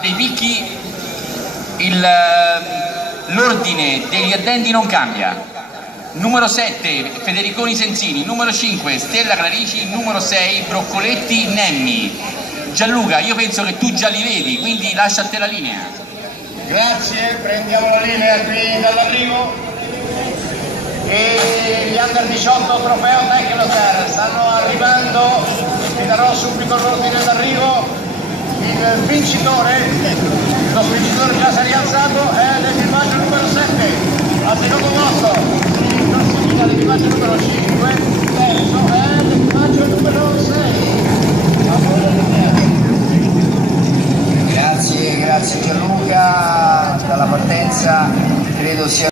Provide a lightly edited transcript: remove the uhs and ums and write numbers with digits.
Dei picchi l'ordine degli addendi non cambia. Numero 7 Federiconi Sensini, numero 5 Stella Clarici, numero 6 Broccoletti Nemmi. Gianluca, io penso che tu già li vedi, quindi lascia a te la linea. Grazie, prendiamo la linea qui dall'arrivo e gli under 18 trofeo Tecnoter stanno arrivando, vi darò subito l'ordine d'arrivo. Il vincitore, lo vincitore già si è rialzato, è l'equipaggio numero 7, al secondo posto.